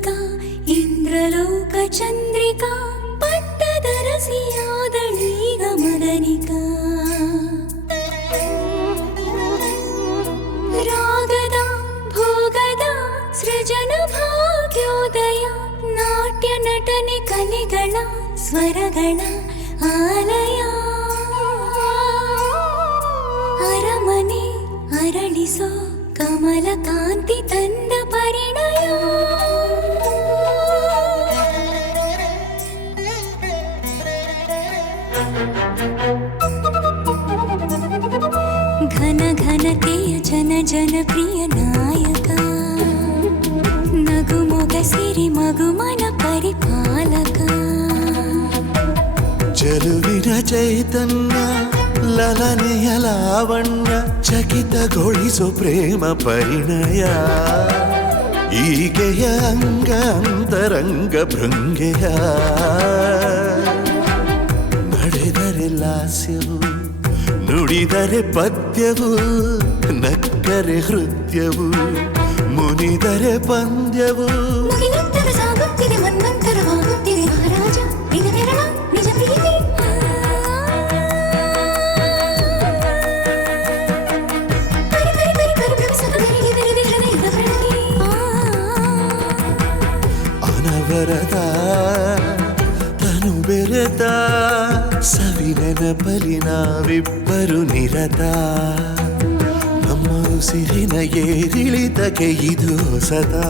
ಮಲ್ಲಿಕಾ ಇಂದ್ರಲೋಕ ಚಂದ್ರಿಕಾ ಪಟ್ಟದರಸಿಯಾದಳೀಗ ಮದನಿಕಾ ರಾಗದ ಭೋಗದ ಸೃಜನ ಭಾಗ್ಯೋದಯ ನಾಟ್ಯ ನಟನೆ ಕಲೆಗಳ ಸ್ವರಗಳ ಆಲಯ ಅರಮನೆ ಅರಳಿಸೋ ಕಮಲ ಕಾಂತಿ ತಂದ ಪರಿಣಯ ಘನ ಘನತೆಯ ಜನ ಜನಪ್ರಿಯ ನಾಯಕ ನಗು ಮೊಗ ಸಿರಿ ಮಗುಮನ ಪರಿಪಾಲಕ ಚೆಲುವಿನ ಚೈತನ್ಯ ಲಲನೆಯ ಲಾವಣ್ಯ ಚಕಿತಗೊಳಿಸೋ ಪ್ರೇಮ ಪರಿಣಯ ಈಗೆಯ ಅಂಗ ಅಂತರಂಗ ಭೃಂಗೆಯ ನಡೆದರೆ ಲಾಸ್ಯವು ನುಡಿದರೆ ಪದ್ಯವು ನಕ್ಕರೆ ಹೃದಯವು ಮುನಿದರೆ ಪಂದ್ಯವು ಮುಗಿಲಂತರ ಸಾಗುತ್ತಿದೆ ಮನ್ವಂತರವಾಗುತ್ತಿದೆ ಮಹಾರಾಜ ನಿಜ ನೆರಳ ನಿಜ ಪ್ರೀತಿ ಅನವರದ ತನು ಬೆರೆತ ಸವಿ ನೆನಪಲಿ ನಾವಿಬ್ಬರು ನಿರತ ನಮ್ಮ ಉಸಿರಿನ ಏರಿಳಿತಕ್ಕೆ ಇದು ಸದಾ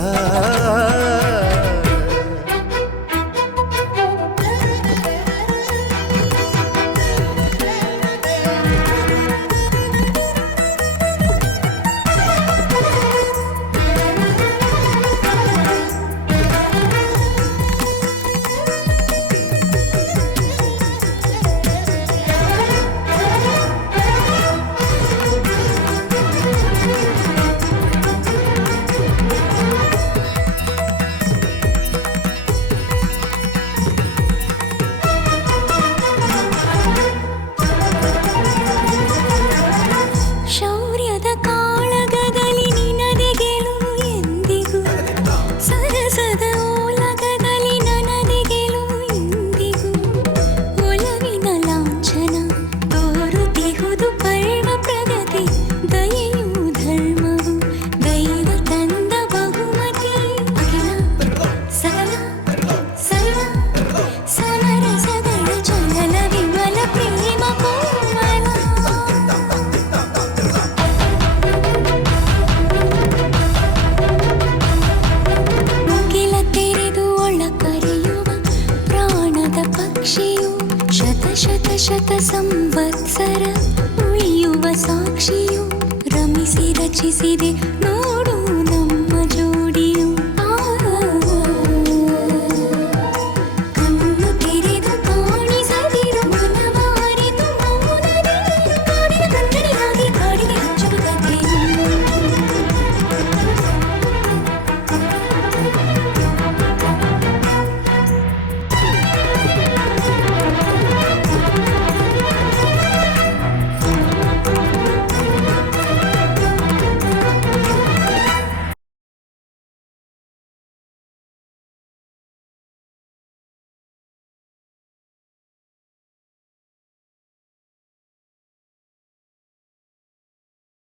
ಶತ ಸಂವತ್ಸರ ಉಳಿಯುವ ಸಾಕ್ಷಿಯು ರಮಿಸಿ ರಚಿಸಿದೆ